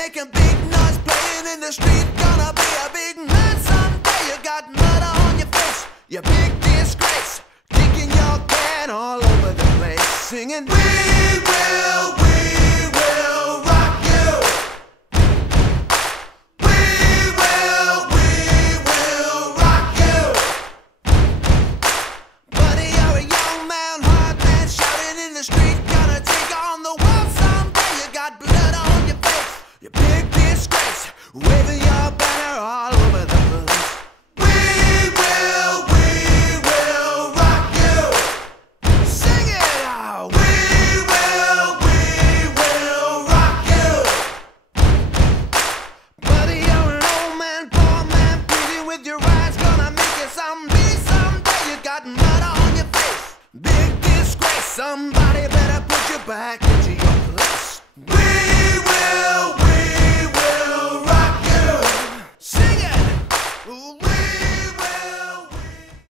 making big noise, playing in the street. Gonna be a big man someday. You got murder on your face, you big disgrace. Kicking your can all over the place, singing, we will rock you. We will rock you. Buddy, you're a young man, hard man, shouting in the street. Gonna take on the world someday. You got blood on your face, you big disgrace. Waving your banner all over the place. We will rock you. Sing it out. We will rock you. Buddy, you're an old man, poor man, pleading with your eyes. Gonna make you someday. You got mud on your face, big disgrace. Somebody better put you back into your place. We will rock you. Sing it.